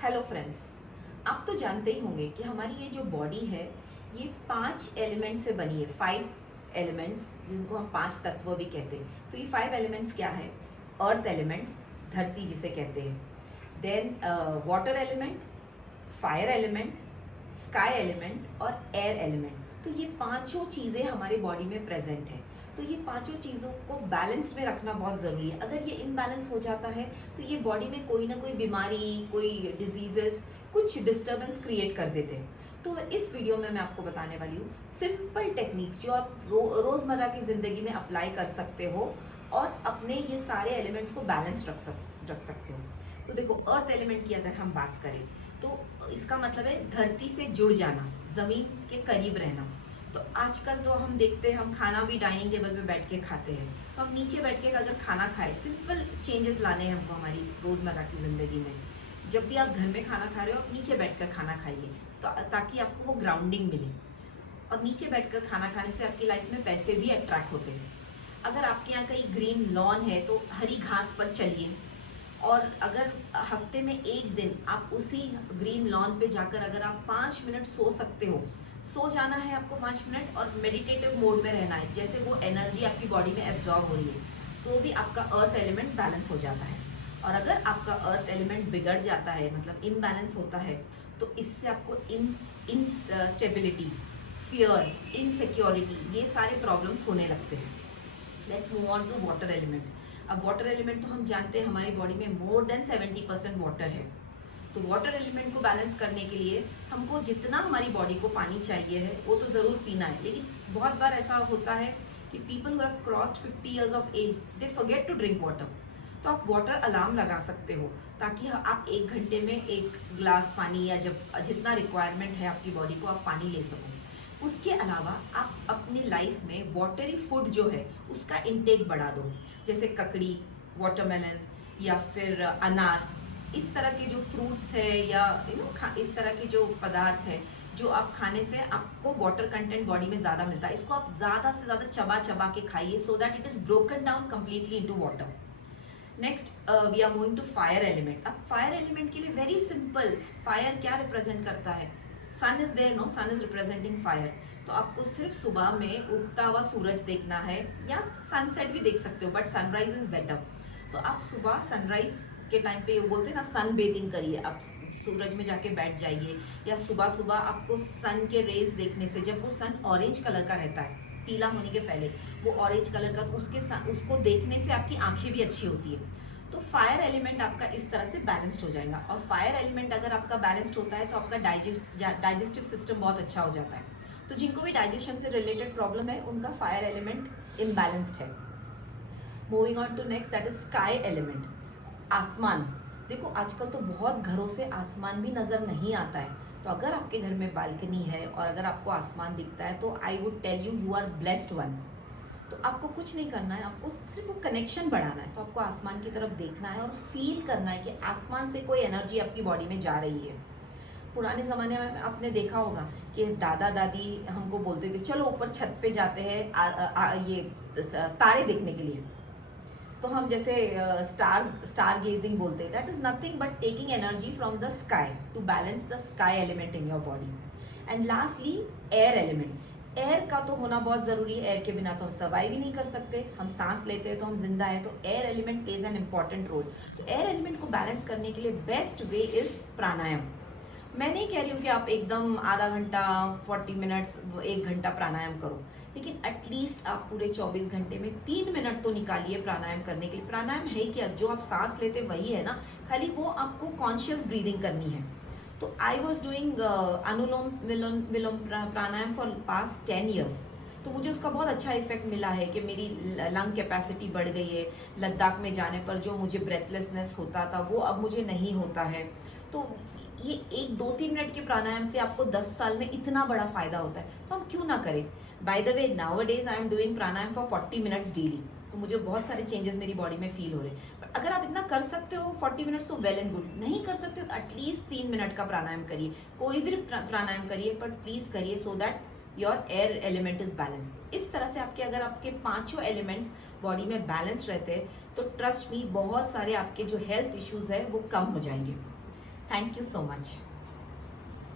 Hello friends. आप तो जानते ही होंगे कि हमारी ये जो बॉडी है ये 5 एलिमेंट से बनी है। 5 एलिमेंट्स, जिनको हम 5 तत्व भी कहते हैं। तो ये 5 एलिमेंट्स क्या है? अर्थ एलिमेंट, धरती जिसे कहते हैं। Then water element, fire element, sky element और एयर एलिमेंट। तो ये पांचों चीज़ें हमारी बॉडी में प्रेजेंट है। तो ये पांचों चीज़ों को बैलेंस में रखना बहुत ज़रूरी है। अगर ये इनबैलेंस हो जाता है तो ये बॉडी में कोई ना कोई बीमारी, कोई डिजीजेस, कुछ डिस्टर्बेंस क्रिएट कर देते हैं। तो इस वीडियो में मैं आपको बताने वाली हूँ सिंपल टेक्निक्स जो आप रोज़मर्रा की ज़िंदगी में अप्लाई कर सकते हो और अपने ये सारे एलिमेंट्स को बैलेंस रख सकते हो। तो देखो, अर्थ एलिमेंट की अगर हम बात करें तो इसका मतलब है धरती से जुड़ जाना, जमीन के करीब रहना। तो आजकल तो हम देखते हैं, हम खाना भी डाइनिंग टेबल पे बैठ के खाते हैं। तो हम नीचे बैठ के अगर खाना खाए, सिंपल चेंजेस लाने हैं हमको हमारी रोजमर्रा की जिंदगी में। जब भी आप घर में खाना खा रहे हो, आप नीचे बैठकर खाना खाइए तो ताकि आपको वो ग्राउंडिंग मिले। और नीचे बैठकर खाना खाने से आपकी लाइफ में पैसे भी अट्रैक्ट होते हैं। अगर आपके यहाँ कहीं ग्रीन लॉन है तो हरी घास पर चलिए। और अगर हफ्ते में एक दिन आप उसी ग्रीन लॉन पे जाकर अगर आप 5 मिनट सो सकते हो, सो जाना है आपको 5 मिनट और मेडिटेटिव मोड में रहना है, जैसे वो एनर्जी आपकी बॉडी में एब्जॉर्ब हो रही है, तो भी आपका अर्थ एलिमेंट बैलेंस हो जाता है। और अगर आपका अर्थ एलिमेंट बिगड़ जाता है, मतलब इनबैलेंस होता है, तो इससे आपको इनस्टेबिलिटी, फियर, इनसिक्योरिटी, ये सारे प्रॉब्लम्स होने लगते हैं। Let's move on to water element. अब वाटर एलिमेंट तो हम जानते हैं हमारी बॉडी में मोर देन 70% वाटर है। तो वाटर एलिमेंट को बैलेंस करने के लिए हमको जितना हमारी बॉडी को पानी चाहिए है वो तो ज़रूर पीना है। लेकिन बहुत बार ऐसा होता है कि people who have crossed 50 years of age, they forget to drink water. तो आप वाटर अलार्म लगा सकते हो ताकि आप 1 घंटे में 1 गिलास पानी, या जब जितना रिक्वायरमेंट है आपकी बॉडी को, आप पानी ले सको। उसके अलावा आप अपनी लाइफ में वाटरी फूड जो है उसका इंटेक बढ़ा दो, जैसे ककड़ी, वाटरमेलन या फिर अनार। इस तरह के जो फ्रूट्स है या इस तरह के जो पदार्थ है जो आप खाने से आपको वाटर कंटेंट बॉडी में ज़्यादा मिलता है, इसको आप ज़्यादा से ज़्यादा चबा चबा के खाइए so that it is broken down completely into water. Next we are moving to fire element. अब फायर एलिमेंट के लिए वेरी सिंपल, फायर क्या रिप्रेजेंट करता है? Sun is there, no, sun is representing fire. तो आपको सिर्फ सुबह में उगता हुआ सूरज देखना है, या सनसेट भी देख सकते हो, बट सनराइज इज बेटर। तो आप सुबह सनराइज के टाइम पे, ये बोलते हैं ना, सन बेथिंग करिए, आप सूरज में जाके बैठ जाइए। या सुबह सुबह आपको सन के रेज देखने से, जब वो सन ऑरेंज कलर का रहता है, पीला होने के पहले वो ऑरेंज कलर का, तो उसको देखने से आपकी आंखें भी अच्छी होती है। तो फायर एलिमेंट आपका इस तरह से बैलेंस्ड हो जाएगा। और फायर एलिमेंट अगर आपका बैलेंस्ड होता है तो आपका डाइजेस्टिव सिस्टम बहुत अच्छा हो जाता है। तो जिनको भी डाइजेशन से रिलेटेड प्रॉब्लम है उनका फायर एलिमेंट इम्बैलेंस्ड है। Moving on to next, that is sky element, आसमान। देखो, आजकल तो बहुत घरों से आसमान भी नजर नहीं आता है। तो अगर आपके घर में बालकनी है और अगर आपको आसमान दिखता है तो I would tell you, you are blessed one. तो आपको कुछ नहीं करना है, आपको सिर्फ वो कनेक्शन बढ़ाना है। तो आपको आसमान की तरफ देखना है और फील करना है कि आसमान से कोई एनर्जी आपकी बॉडी में जा रही है। पुराने ज़माने में आपने देखा होगा कि दादा दादी हमको बोलते थे, चलो ऊपर छत पे जाते हैं ये तारे देखने के लिए। तो हम जैसे स्टार गेजिंग बोलते हैं, that is nothing but taking energy from the sky to balance the sky element in your body. And lastly, air element. Air का तो होना बहुत जरूरी है, एयर के बिना तो हम सर्वाइव ही नहीं कर सकते। हम सांस लेते हैं तो हम जिंदा है, तो air element plays an important role. तो एयर एलिमेंट को बैलेंस करने के लिए बेस्ट वे इज प्राणायाम। मैं नहीं कह रही हूँ कि आप एकदम आधा घंटा, 40 मिनट्स, 1 घंटा प्राणायाम करो, लेकिन एटलीस्ट आप पूरे 24 घंटे में 3 मिनट तो निकालिए प्राणायाम करने के लिए। प्राणायाम है क्या? जो आप सांस लेते वही है ना, खाली वो आपको कॉन्शियस ब्रीदिंग करनी है। तो I was doing anulom vilom vilom pranayama for past 10 years. तो मुझे उसका बहुत अच्छा इफेक्ट मिला है कि मेरी लंग कैपेसिटी बढ़ गई है। लद्दाख में जाने पर जो मुझे ब्रेथलेसनेस होता था वो अब मुझे नहीं होता है। तो ये 1 2 3 मिनट के प्राणायाम से आपको 10 साल में इतना बड़ा फायदा होता है, तो हम क्यों ना करें। By the way, now days I am doing pranayama for 40 minutes daily. तो मुझे बहुत सारे चेंजेस मेरी बॉडी में फील हो रहे हैं। बट अगर आप इतना कर सकते हो 40 मिनट्स, तो वेल एंड गुड। नहीं कर सकते हो तो एटलीस्ट 3 मिनट का प्राणायाम करिए। कोई भी प्राणायाम करिए, बट प्लीज करिए so that your air element is balanced. इस तरह से आपके, अगर आपके पांचों एलिमेंट्स बॉडी में बैलेंस्ड रहते हैं तो ट्रस्ट मी, बहुत सारे आपके जो हेल्थ इश्यूज है वो कम हो जाएंगे। Thank you so much.